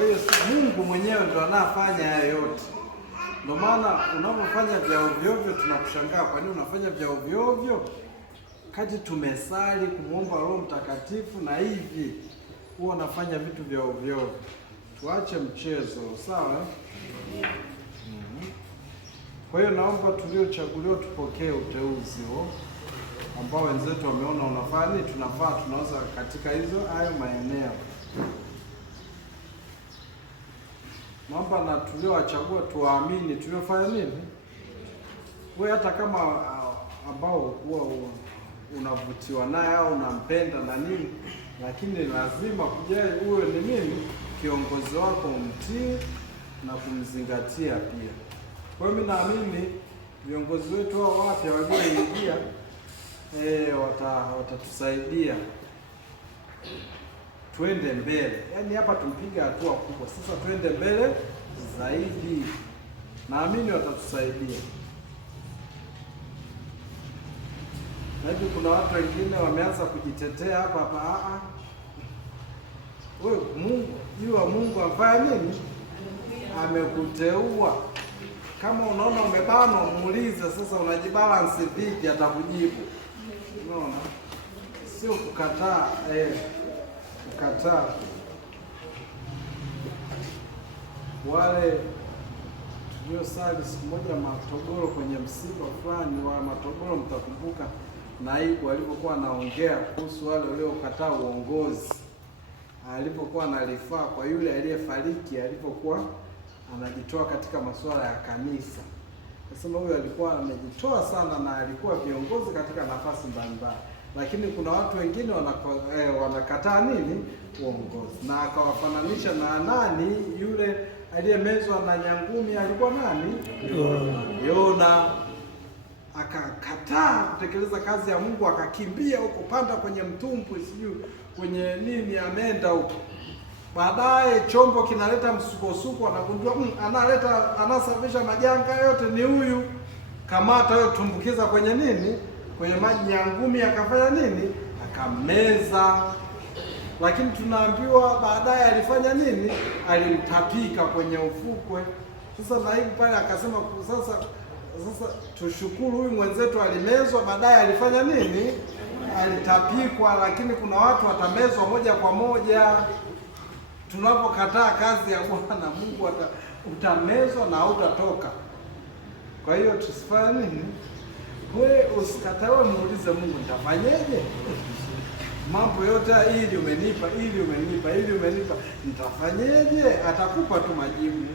Kwa hiyo Mungu mwenyewe ndo anafanya haya yote. Ndio maana unapofanya vya ovyo ovyo tunakushangaa, kwa nini unafanya vya ovyo ovyo? Kati tumesali kumwomba Roho Mtakatifu na hivi huwa unafanya vitu vya ovyo ovyo. Tuache mchezo, sawa? Kwa hiyo naomba tuliochaguliwa tupokee uteuzi huo ambao wenzetu wameona unafanya nini, tunaweza katika hayo maeneo. Naomba na tuliowachagua tuwaamini, tuliofanya nini. Wewe hata kama ambao huwa unavutiwa naye au unampenda na nini, lakini lazima kujali uwe ni nini, kiongozi wako umtii na kumzingatia pia. Kwa hiyo mimi naamini viongozi wetu hao wapya walioingia watatusaidia twende mbele. Yaani hapa tumpiga hatua kubwa, sasa twende mbele zaidi. Naamini watatusaidia. Na hivi kuna watu wengine wameanza kujitetea hapa. Wewe Mungu afanya nini? Amekuteua. Kama unaona umebanwa, muulize sasa unajibalance vipi, atakujibu. Unaona? Sio kukataa, kukataa. Wale tuliosali siku moja Matogoro kwenye msiba fulani wa Matogoro, mtakumbuka naibu alipokuwa anaongea kuhusu wale waliokataa uongozi, alipokuwa analifaa kwa yule aliyefariki, alipokuwa anajitoa katika masuala ya kanisa. Nasema huyo alikuwa amejitoa sana na alikuwa viongozi katika nafasi mbalimbali, lakini kuna watu wengine wanakataa nini, uongozi. Na akawafananisha na nani, yule aliyemezwa na nyangumi alikuwa nani? Yona. Akakataa kutekeleza kazi ya Mungu, akakimbia huko, panda kwenye mtumbwi, sijui kwenye nini, ameenda huko. Baadaye chombo kinaleta msukosuko, anagundua anasababisha majanga yote ni huyu. Kamata huyo, tumbukiza kwenye nini, kwenye maji. Nyangumi akafanya nini? Akameza. Lakini tunaambiwa baadaye alifanya nini? Alimtapika kwenye ufukwe. Sasa naibu pale akasema sasa tushukuru huyu mwenzetu alimezwa, baadaye alifanya nini? Alitapikwa. Lakini kuna watu watamezwa moja kwa moja. Tunapokataa kazi ya Bwana Mungu, utamezwa na hautatoka. Kwa hiyo tusifanye nini? Wewe usikatae, muulize Mungu, nitafanyeje? Mambo yote ili umenipa, nitafanyeje? Atakupa tu majibu.